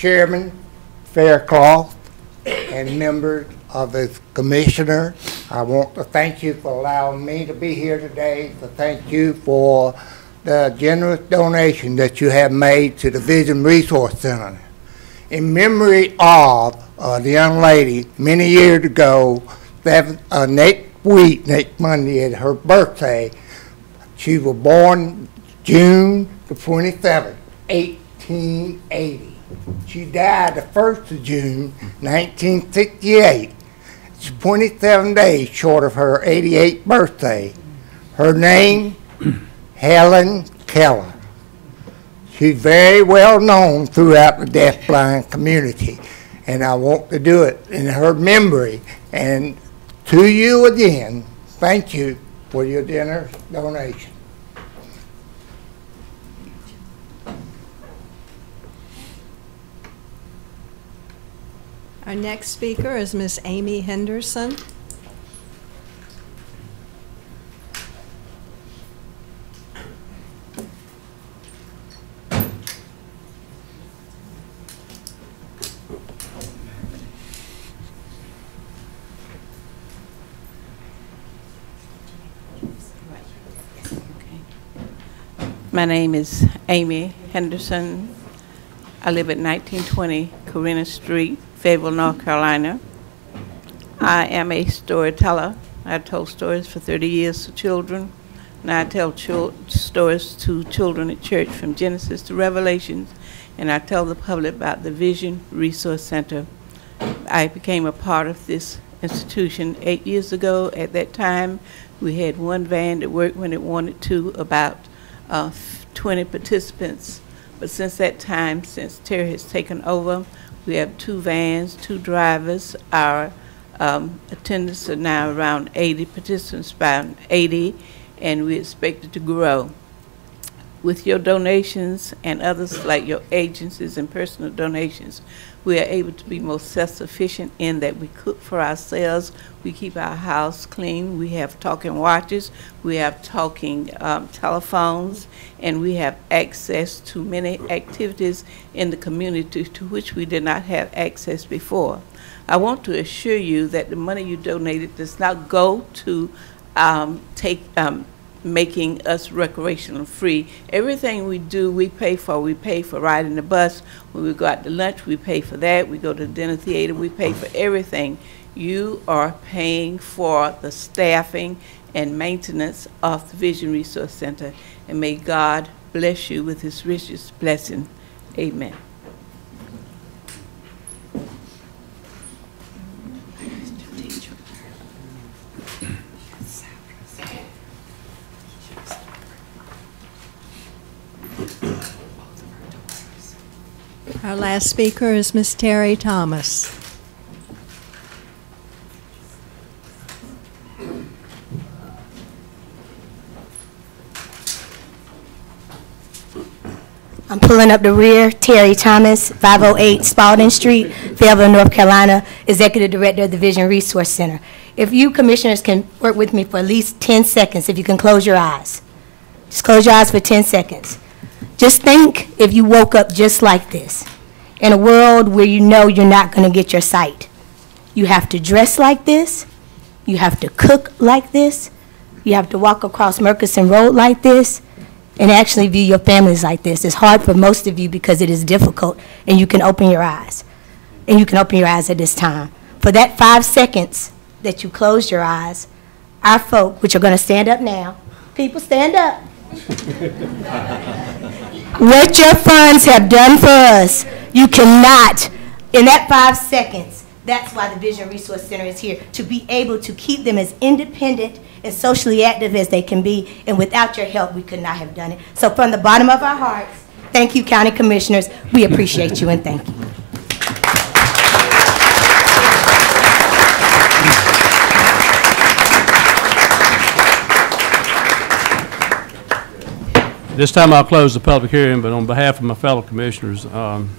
Chairman Faircloth and members of the commissioner, I want to thank you for allowing me to be here today, to thank you for the generous donation that you have made to the Vision Resource Center. In memory of the young lady many years ago, next Monday is her birthday. She was born June the 27th, 1880. She died the 1st of June, 1968. It's 27 days short of her 88th birthday. Her name, Helen Keller. She's very well known throughout the deafblind community, and I want to do it in her memory. And to you again, thank you for your generous donation. Our next speaker is Miss Amy Henderson. My name is Amy Henderson. I live at 1920 Corina Street, Fayetteville, North Carolina. I am a storyteller. I told stories for 30 years to children, and I tell stories to children at church from Genesis to Revelations, and I tell the public about the Vision Resource Center. I became a part of this institution 8 years ago. At that time, we had one van that worked when it wanted to, about 20 participants. But since that time, since Terry has taken over, we have 2 vans, 2 drivers. Our attendance are now around 80 participants, about 80, and we expect it to grow. With your donations and others like your agencies and personal donations, we are able to be most self-sufficient in that we cook for ourselves, we keep our house clean, we have talking watches, we have talking telephones, and we have access to many activities in the community to which we did not have access before. I want to assure you that the money you donated does not go to making us recreational free. Everything we do, we pay for. We pay for riding the bus. When we go out to lunch, we pay for that. We go to the dinner theater, we pay for everything. You are paying for the staffing and maintenance of the Vision Resource Center. And may God bless you with his richest blessing. Amen. Our last speaker is Miss Terry Thomas. I'm pulling up the rear. Terry Thomas, 508 Spalding Street, Fayetteville, North Carolina, Executive Director of the Vision Resource Center. If you commissioners can work with me for at least 10 seconds, if you can close your eyes. Just close your eyes for 10 seconds. Just think if you woke up just like this, in a world where you know you're not going to get your sight. You have to dress like this. You have to cook like this. You have to walk across Murchison Road like this and actually view your families like this. It's hard for most of you because it is difficult, and you can open your eyes. And you can open your eyes at this time. For that 5 seconds that you closed your eyes, our folk, which are going to stand up now, people stand up. What your funds have done for us, you cannot, in that 5 seconds, that's why the Vision Resource Center is here, to be able to keep them as independent and socially active as they can be, and without your help, we could not have done it. So from the bottom of our hearts, thank you, County Commissioners. We appreciate you, and thank you. This time I'll close the public hearing, but on behalf of my fellow commissioners and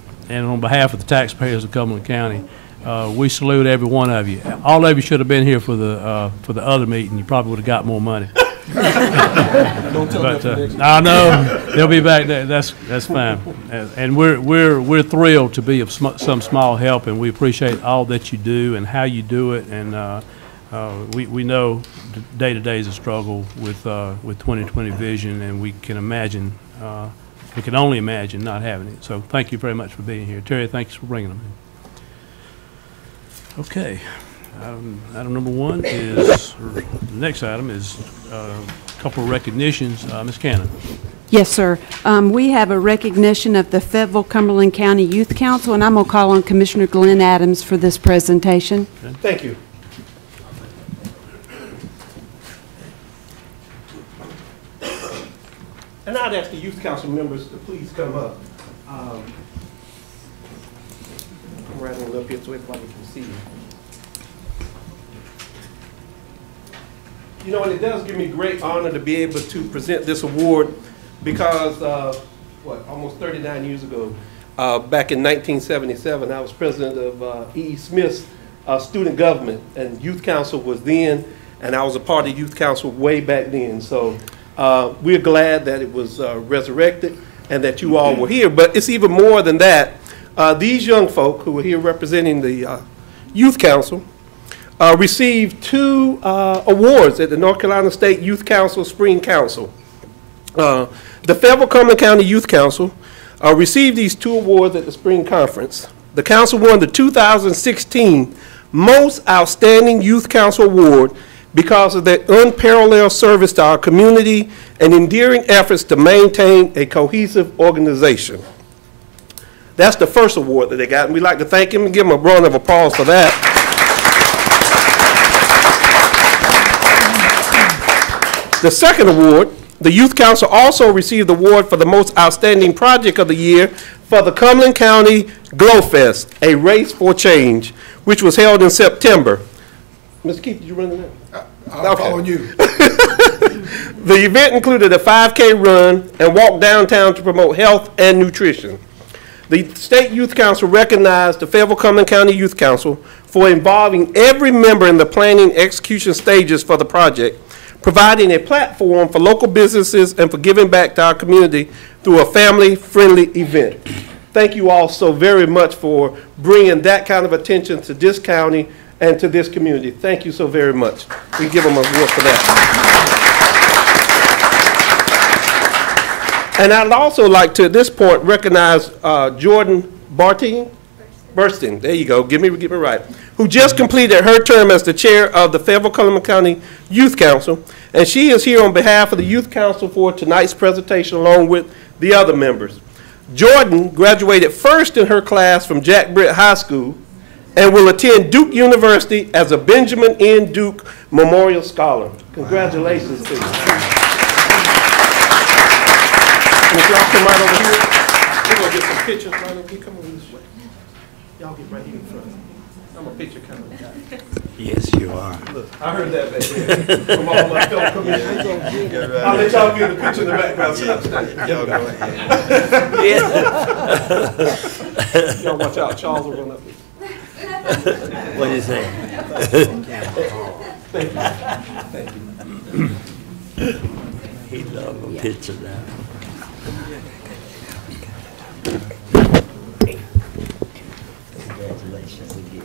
on behalf of the taxpayers of Cumberland County, we salute every one of you. All of you should have been here for the other meeting. You probably would have got more money. Don't tell But them next I know they'll be back there. That's fine. And we're thrilled to be of some small help, and we appreciate all that you do and how you do it. And we know day to day is a struggle with 2020 vision, and we can imagine. We can only imagine not having it. So thank you very much for being here. Terry, thanks for bringing them in. Okay. Item number one is, the next item is a couple of recognitions. Ms. Cannon. Yes, sir. We have a recognition of the Fayetteville Cumberland County Youth Council, and I'm going to call on Commissioner Glenn Adams for this presentation. Okay. Thank you. And I'd ask the youth council members to please come up. Come right on up here so everybody can see you. You know, and it does give me great honor to be able to present this award because, almost 39 years ago, back in 1977, I was president of E.E. Smith's student government, and youth council was then, and I was a part of youth council way back then. So we're glad that it was resurrected and that you all were here. But it's even more than that. These young folk who are here representing the youth council received 2 awards at the North Carolina State Youth Council Spring Council. The Fayetteville Cumberland County Youth Council received these 2 awards at the Spring Conference. The council won the 2016 Most Outstanding Youth Council Award because of their unparalleled service to our community and endearing efforts to maintain a cohesive organization. That's the first award that they got, and we'd like to thank them and give them a round of applause for that. The second award, the Youth Council also received the award for the most outstanding project of the year for the Cumberland County Glow Fest, a race for change, which was held in September. Mr. Keith, did you run that? I'm following you. The event included a 5K run and walk downtown to promote health and nutrition. The State Youth Council recognized the Fayetteville Cumberland County Youth Council for involving every member in the planning and execution stages for the project, providing a platform for local businesses and for giving back to our community through a family-friendly event. Thank you all so very much for bringing that kind of attention to this county and to this community. Thank you so very much. We give them an award for that. And I'd also like to, at this point, recognize Jordan Bursting, there you go, get me right, who just completed her term as the chair of the Fayetteville Cumberland County Youth Council, and she is here on behalf of the Youth Council for tonight's presentation along with the other members. Jordan graduated first in her class from Jack Britt High School and will attend Duke University as a Benjamin N. Duke Memorial Scholar. Congratulations to you. And if y'all come right over here, we're going to get some pictures right over here. Come over this way. Y'all get right here in front. I'm a picture kind of guy. Yes, you are. Look, I heard that back there from all my fellow commissioners. I'll let y'all get the picture in the background. Y'all go ahead. Y'all watch out. Charles will run up here. What do you say? Thank you. Thank you. He loves a picture now. Congratulations again.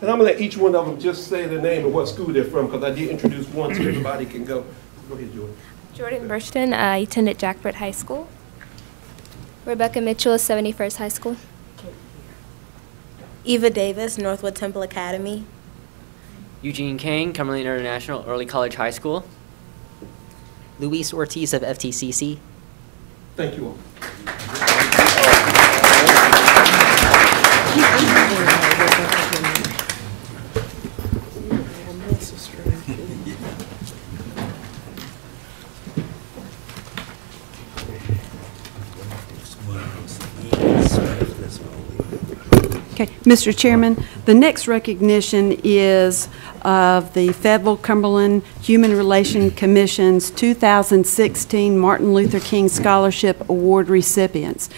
And I'm going to let each one of them just say their name and what school they're from, because I did introduce one so everybody can go. Go ahead, Jordan. Jordan Burston, I attended Jack Britt High School. Rebecca Mitchell, 71st High School. Eva Davis, Northwood Temple Academy. Eugene Kang, Cumberland International Early College High School. Luis Ortiz of FTCC. Thank you all. Okay, Mr. Chairman, the next recognition is of the Fayetteville Cumberland Human Relations Commission's 2016 Martin Luther King Scholarship Award recipients.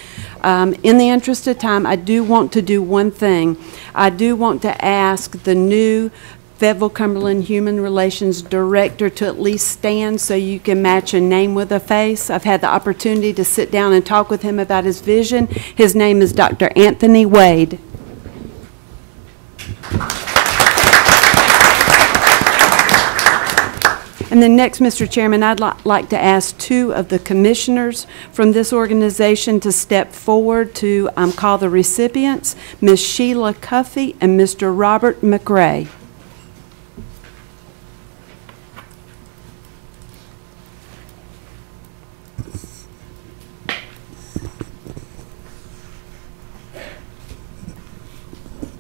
In the interest of time, I do want to do one thing. I do want to ask the new Fayetteville Cumberland Human Relations Director to at least stand so you can match a name with a face. I've had the opportunity to sit down and talk with him about his vision. His name is Dr. Anthony Wade. And then next, Mr. Chairman, I'd like to ask two of the commissioners from this organization to step forward to call the recipients, Ms. Sheila Cuffey and Mr. Robert McRae.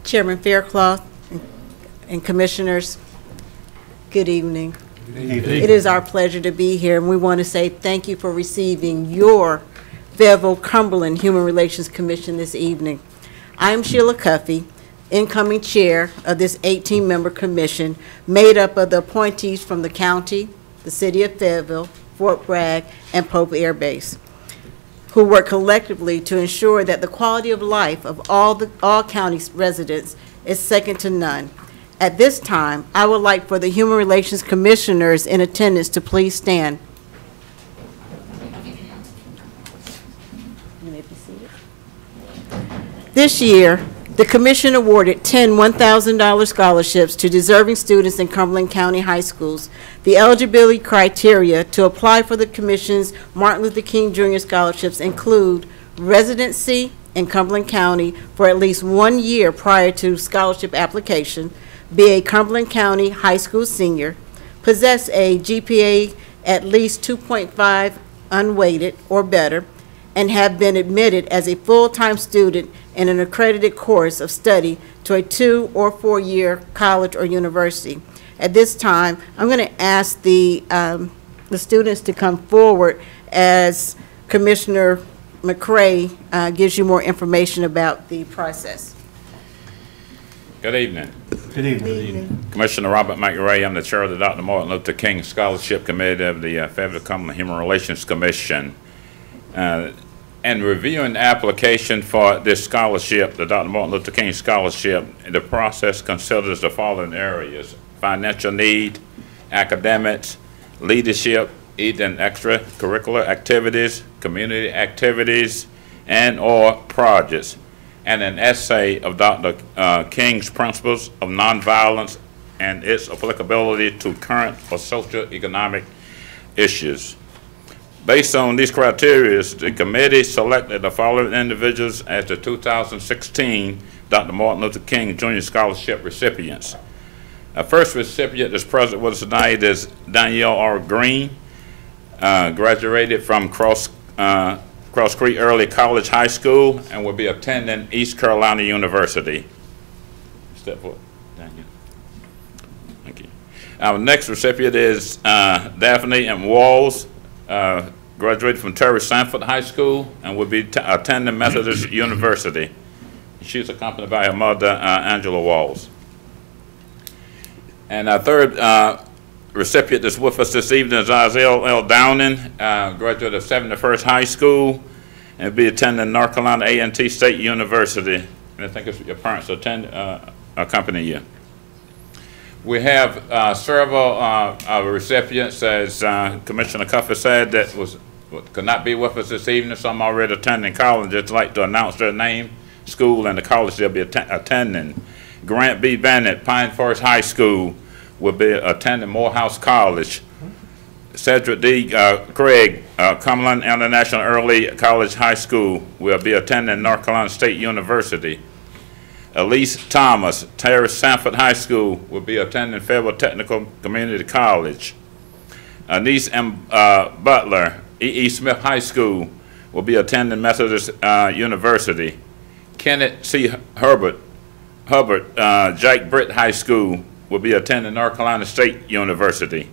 Chairman Faircloth and Commissioners, good evening. It is our pleasure to be here, and we want to say thank you for receiving your Fayetteville Cumberland Human Relations Commission this evening. I'm Sheila Cuffey, incoming chair of this 18-member commission made up of the appointees from the county, the city of Fayetteville, Fort Bragg, and Pope Air Base, who work collectively to ensure that the quality of life of all county residents is second to none. At this time, I would like for the Human Relations Commissioners in attendance to please stand. You may be seated. This year, the Commission awarded 10 $1,000 scholarships to deserving students in Cumberland County high schools. The eligibility criteria to apply for the Commission's Martin Luther King Jr. scholarships include residency in Cumberland County for at least 1 year prior to scholarship application, be a Cumberland County high school senior, possess a GPA at least 2.5 unweighted or better, and have been admitted as a full-time student in an accredited course of study to a 2 or 4 year college or university. At this time, I'm going to ask the students to come forward as Commissioner McRae gives you more information about the process. Good evening. Good evening. Commissioner Robert McRae. I'm the chair of the Dr. Martin Luther King Scholarship Committee of the Fayetteville Cumberland Human Relations Commission. And reviewing the application for this scholarship, the Dr. Martin Luther King Scholarship, the process considers the following areas: financial need, academics, leadership, even extracurricular activities, community activities, and or projects, and an essay of Dr. King's principles of nonviolence and its applicability to current or socio-economic issues. Based on these criteria, the committee selected the following individuals as the 2016 Dr. Martin Luther King Jr. Scholarship recipients. Our first recipient that's present with us tonight is Danielle R. Green, graduated from Cross Creek Early College High School and will be attending East Carolina University. Step forward, Danielle. Thank you. Our next recipient is Daphne M. Walls, graduated from Terry Sanford High School and will be attending Methodist University. She's accompanied by her mother, Angela Walls. And our third recipient that's with us this evening is Isaiah L. Downing, graduate of 71st High School, and will be attending North Carolina A&T State University. And I think it's your parents accompany you. We have several recipients, as Commissioner Cuffey said, that could not be with us this evening. Some already attending college. I'd like to announce their name, school, and the college they'll be attending. Grant B. Bennett, Pine Forest High School, will be attending Morehouse College. Cedric D. Craig, Cumberland International Early College High School, will be attending North Carolina State University. Elise Thomas, Terry Sanford High School, will be attending Fayetteville Technical Community College. Anise M. Butler, E.E. Smith High School, will be attending Methodist University. Kenneth C. Hubbard, Jack Britt High School, will be attending North Carolina State University.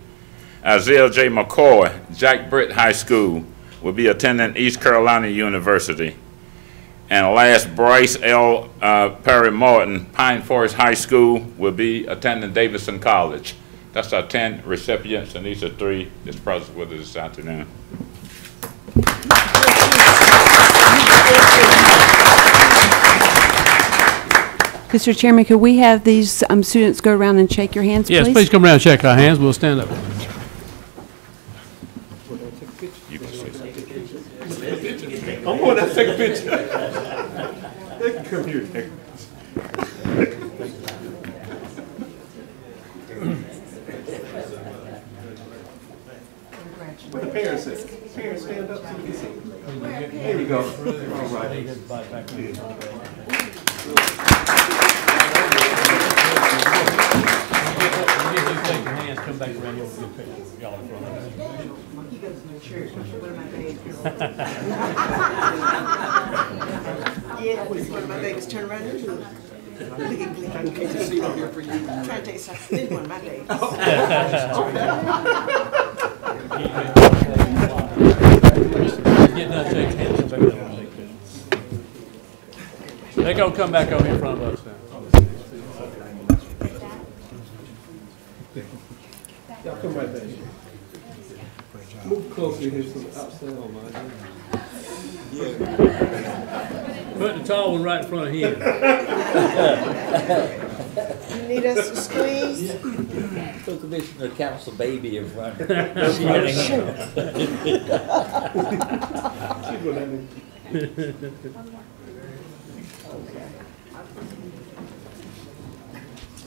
Isaiah J. McCoy, Jack Britt High School, will be attending East Carolina University. And last, Bryce L. Perry Martin, Pine Forest High School, will be attending Davidson College. That's our 10 recipients, and these are 3 that's present with us this afternoon. Mr. Chairman, could we have these students go around and shake your hands, please? Yes, please come around and shake our hands. We'll stand up. I'm going to take a picture. They can come here. What the parents say? Parents stand up so we can see. There you go. All right. Come back around here with a good picture of y'all in front of us. He goes to no church. One of my babies. Yeah, one of my babies turn around and look at Glee. Trying to take a seat over here for you. Trying to take something. This one of my babies. Get done shaking hands. Come back up and take pictures. They're gonna come back over here in front of us now. Y'all come right back. Move closer here to the outside. Put the tall one right in front of him. You need us to squeeze? Put Commissioner Council baby in front.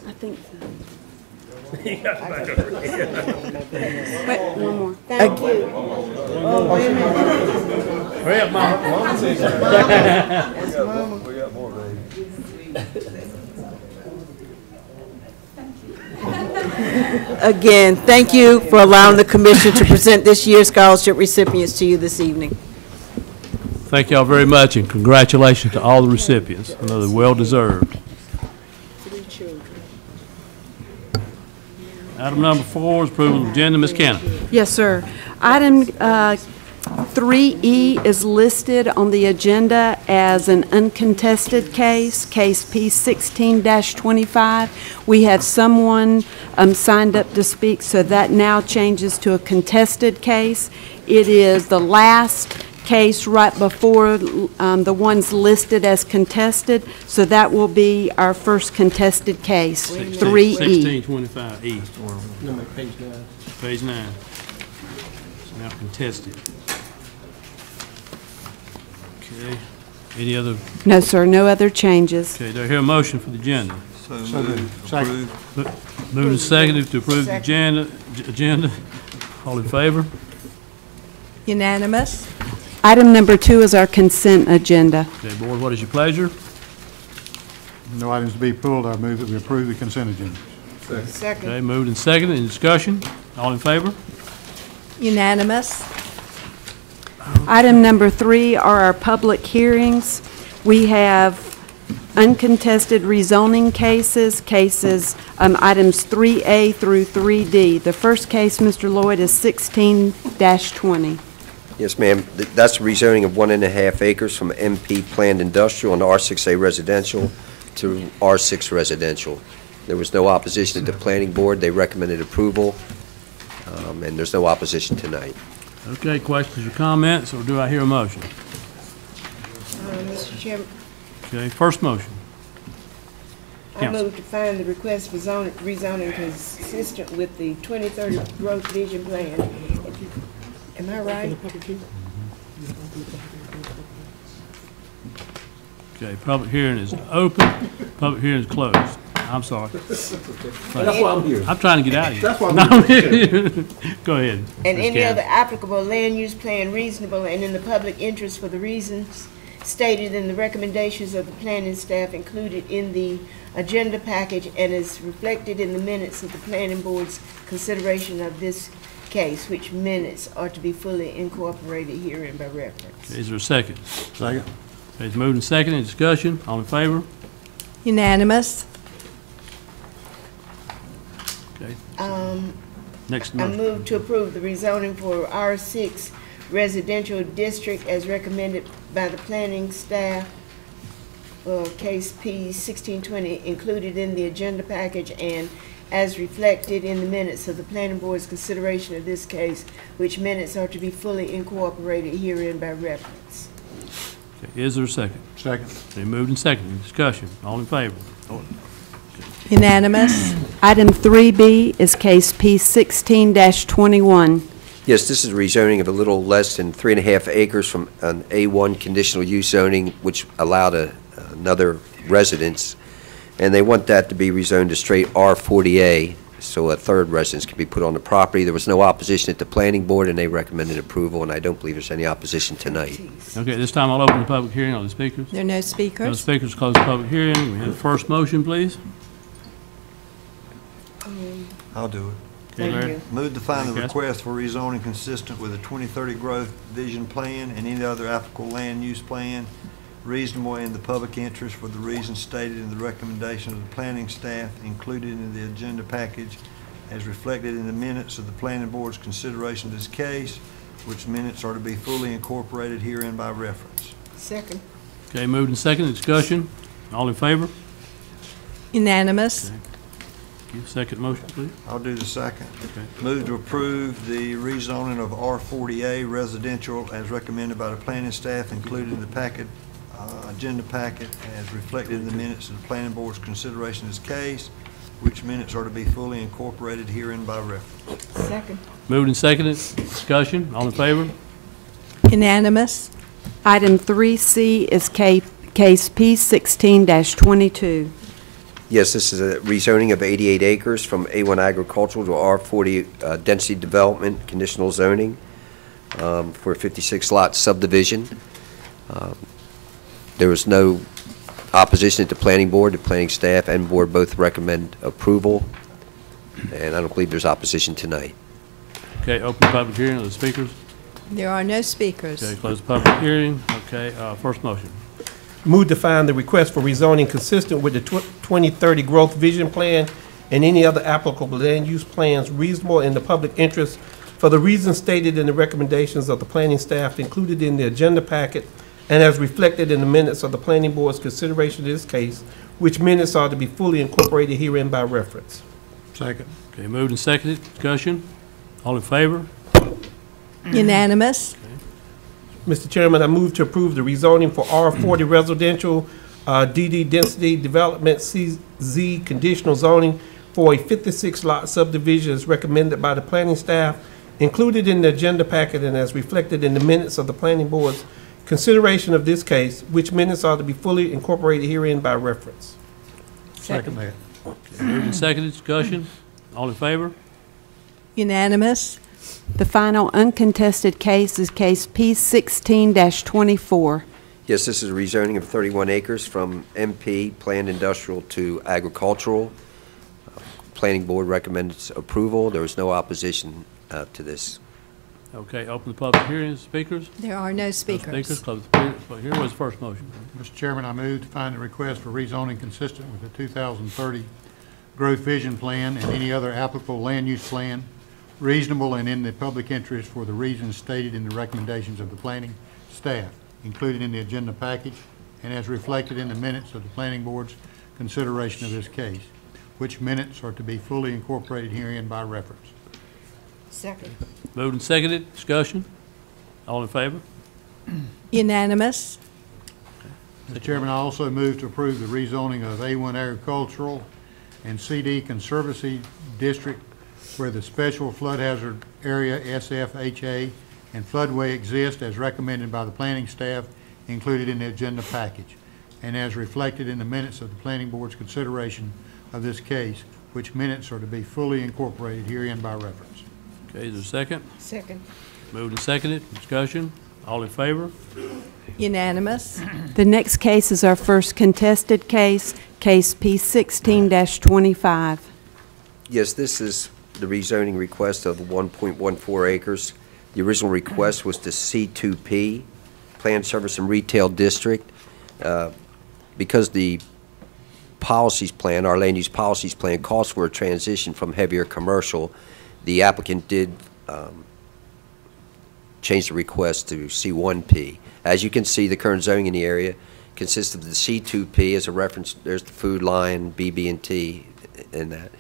I think so. Wait, one more. Thank you. Oh, wait a minute. Hurry up, Mama. That's Mama. We got more, baby. Again, thank you for allowing the commission to present this year's scholarship recipients to you this evening. Thank y'all very much, and congratulations to all the recipients. I know they're well deserved. Item number 4 is approval of agenda. Ms. Cannon. Yes, sir. Item 3E is listed on the agenda as an uncontested case, case P16-25. We have someone signed up to speak, so that now changes to a contested case. It is the last case right before the ones listed as contested, so that will be our first contested case, 3E. 1625E. Number page 9. Page 9. It's now contested. Okay. Any other? No, sir, no other changes. Okay, do I hear a motion for the agenda? So moved. Second. Moving seconded to approve the agenda. All in favor? Unanimous. Item number 2 is our consent agenda. Okay, board, what is your pleasure? No items to be pulled. I move that we approve the consent agenda. Second. Okay, moved and seconded. Any discussion? All in favor? Unanimous. Item number 3 are our public hearings. We have uncontested rezoning cases, items 3A through 3D. The first case, Mr. Lloyd, is 16-20. Yes, ma'am. That's rezoning of 1.5 acres from MP Planned Industrial and R6A Residential to R6 Residential. There was no opposition at the planning board. They recommended approval, and there's no opposition tonight. Okay, questions or comments, or do I hear a motion? Mr. Chairman, Okay, first motion. I Council. move to find the request for rezoning consistent with the 2030 Growth Vision Plan. Am I right? Okay, public hearing is open. Public hearing is closed. I'm sorry. That's why I'm here. I'm trying to get out of here. That's why I'm here. Go ahead. And Ms. any Cannon. other applicable land use plan reasonable and in the public interest for the reasons stated in the recommendations of the planning staff included in the agenda package and is reflected in the minutes of the planning board's consideration of this case, which minutes are to be fully incorporated herein by reference. Okay, is there a second? Second. Okay, it's moved and seconded. Any discussion? All in favor? Unanimous. Okay, next I motion. move to approve the rezoning for R6 residential district as recommended by the planning staff case P 1620, included in the agenda package and as reflected in the minutes of the planning board's consideration of this case, which minutes are to be fully incorporated herein by reference. Okay, is there a second? Second. Been moved and seconded. Discussion. All in favor? Unanimous. Item 3B is case P 16-21. Yes, this is rezoning of a little less than 3.5 acres from an A1 conditional use zoning, which allowed another residence. And they want that to be rezoned to straight R40A, so a third residence can be put on the property. There was no opposition at the planning board, and they recommended approval, and I don't believe there's any opposition tonight. Okay, this time I'll open the public hearing on the speakers. There are no speakers. No speakers, close the public hearing. We have the first motion, please. I'll do it. Okay, Larry. Move to find the Okay. request for rezoning consistent with the 2030 Growth Vision Plan and any other applicable land use plan, reasonable in the public interest for the reasons stated in the recommendation of the planning staff included in the agenda package as reflected in the minutes of the planning board's consideration of this case, which minutes are to be fully incorporated herein by reference. Second. Okay, moved and seconded. Discussion. All in favor? Unanimous. Give second motion, please. I'll do the second. Okay. Move to approve the rezoning of R40A residential as recommended by the planning staff included in the agenda packet as reflected in the minutes of the planning board's consideration of this case, which minutes are to be fully incorporated herein by reference. Second. Moved and seconded. Discussion. All in favor? Unanimous. Item 3C is case P 16-22. Yes, this is a rezoning of 88 acres from A1 agricultural to R40 density development conditional zoning for a 56-lot subdivision. There was no opposition at the planning board. The planning staff and board both recommend approval, and I don't believe there's opposition tonight. Okay, open the public hearing on the speakers. There are no speakers. Okay, close the public hearing. Okay, first motion. Move to find the request for rezoning consistent with the 2030 Growth Vision Plan and any other applicable land use plans reasonable in the public interest for the reasons stated in the recommendations of the planning staff included in the agenda packet and as reflected in the minutes of the planning board's consideration of this case, which minutes are to be fully incorporated herein by reference. Second. Okay, moved and seconded. Discussion. All in favor? Unanimous. Mr. Chairman, I move to approve the rezoning for R40 residential DD density development CZ conditional zoning for a 56-lot subdivision as recommended by the planning staff, included in the agenda packet and as reflected in the minutes of the planning board's consideration of this case, which minutes are to be fully incorporated herein by reference. Second that. Okay, moved and seconded. Discussion. All in favor? Unanimous. The final uncontested case is case P 16-24. Yes, this is a rezoning of 31 acres from MP planned industrial to agricultural. Planning board recommends approval. There was no opposition to this. Okay, open the public hearing. Speakers? There are no speakers. No speakers. Close the public hearing. Was the first motion? Mr. Chairman, I move to find the request for rezoning consistent with the 2030 Growth Vision Plan and any other applicable land use plan, reasonable and in the public interest for the reasons stated in the recommendations of the planning staff, included in the agenda package, and as reflected in the minutes of the planning board's consideration of this case, which minutes are to be fully incorporated herein by reference. Second. Moved and seconded. Discussion. All in favor? Unanimous. Mr. Chairman, I also move to approve the rezoning of A1 agricultural and CD conservancy district where the special flood hazard area SFHA and floodway exist as recommended by the planning staff included in the agenda package and as reflected in the minutes of the planning board's consideration of this case, which minutes are to be fully incorporated herein by reference. Okay, is there a second? Second. Moved and seconded. Discussion. All in favor? Unanimous. The next case is our first contested case, case P 16-25. Yes, this is the rezoning request of 1.14 acres. The original request was to C2P, Planned Service and Retail District. Because the policies plan, our land use policies plan, calls for a transition from heavier commercial, the applicant did change the request to C1P. As you can see, the current zoning in the area consists of the C2P as a reference. There's the Food Lion, BB&T in that.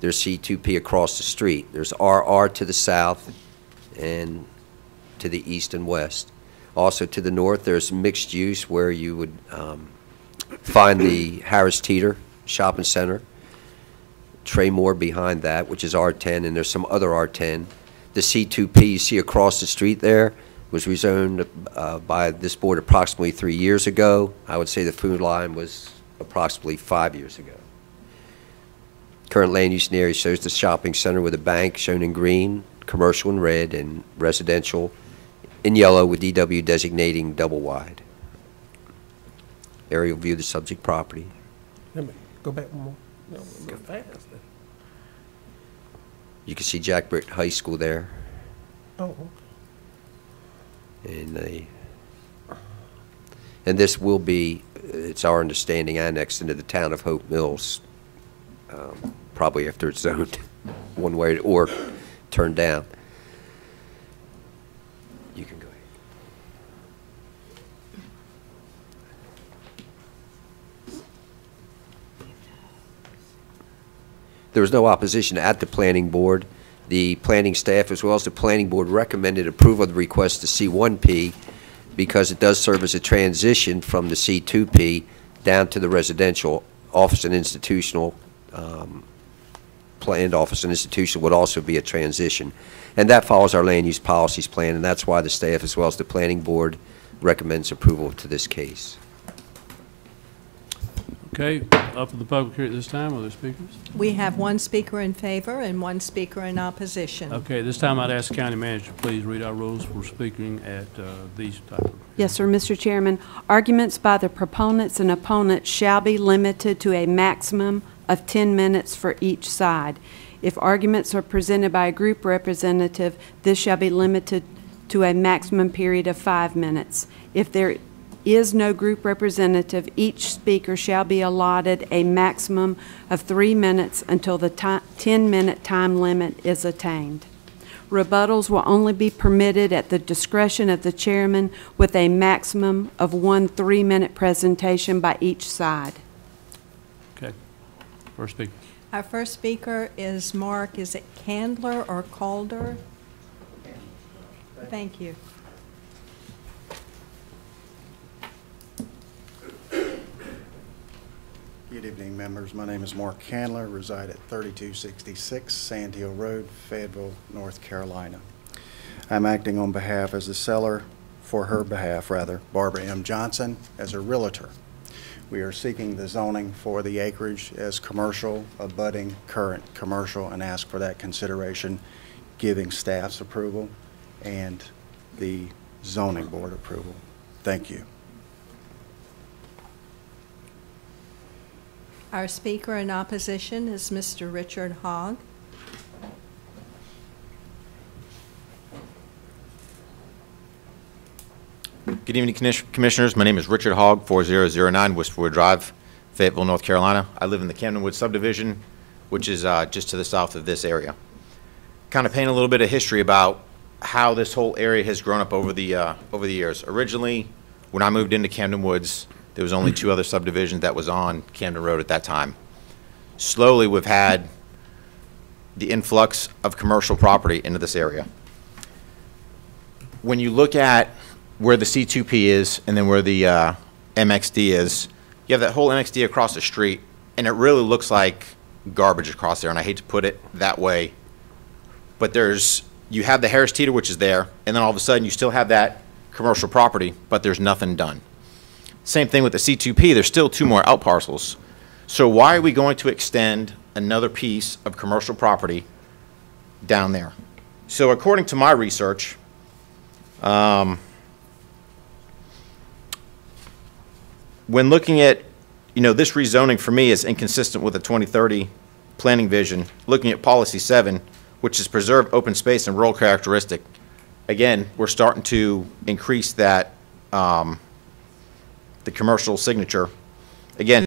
There's C2P across the street. There's RR to the south and to the east and west. Also to the north, there's mixed use where you would find the Harris Teeter Shopping Center, Trey Moore behind that, which is R10, and there's some other R10. The C2P you see across the street there was rezoned by this board approximately 3 years ago. I would say the Food Line was approximately 5 years ago. Current land use in the area shows the shopping center with a bank shown in green, commercial in red, and residential in yellow with DW designating double wide. Aerial view of the subject property. Let me go back one more. No, go fast. You can see Jack Britt High School there. Oh, okay. And this will be, it's our understanding, annexed into the town of Hope Mills, probably after it's zoned one way or turned down. You can go ahead. There was no opposition at the planning board. The planning staff, as well as the planning board, recommended approval of the request to C1P because it does serve as a transition from the C2P down to the residential. Office and institutional, planned office and institution would also be a transition. And that follows our land use policies plan, and that's why the staff, as well as the planning board, recommends approval to this case. Okay, up for the public hearing at this time. Are there speakers? We have one speaker in favor and one speaker in opposition. Okay, this time I'd ask the county manager to please read our rules for speaking at these type of. Yes, sir, Mr. Chairman. Arguments by the proponents and opponents shall be limited to a maximum of 10 minutes for each side. If arguments are presented by a group representative, this shall be limited to a maximum period of 5 minutes. If there is no group representative, each speaker shall be allotted a maximum of 3 minutes until the 10-minute time limit is attained. Rebuttals will only be permitted at the discretion of the chairman with a maximum of 1 3-minute presentation by each side. Okay. First speaker. Our first speaker is Mark, is it Candler or Calder? Thank you. Good evening, members. My name is Mark Candler, reside at 3266 Sand Hill Road, Fayetteville, North Carolina. I'm acting on behalf as the seller, for her behalf rather, Barbara M. Johnson, as a realtor. We are seeking the zoning for the acreage as commercial, abutting current commercial, and ask for that consideration, giving staff's approval and the zoning board approval. Thank you. Our speaker in opposition is Mr. Richard Hogg. Good evening, Commissioners. My name is Richard Hogg, 4009 Westwood Drive, Fayetteville, North Carolina. I live in the Camden Woods subdivision, which is just to the south of this area. Kind of paint a little bit of history about how this whole area has grown up over the years. Originally, when I moved into Camden Woods, there was only 2 other subdivisions that was on Camden Road at that time. Slowly, we've had the influx of commercial property into this area. When you look at where the C2P is and then where the MXD is, you have that whole MXD across the street, and it really looks like garbage across there, and I hate to put it that way. But you have the Harris Teeter, which is there, and then all of a sudden you still have that commercial property, but there's nothing done. Same thing with the C2P, there's still 2 more out parcels. So why are we going to extend another piece of commercial property down there? So according to my research, when looking at, this rezoning for me is inconsistent with the 2030 planning vision, looking at policy 7, which is preserve open space and rural characteristic. Again, we're starting to increase that, the commercial signature. Again,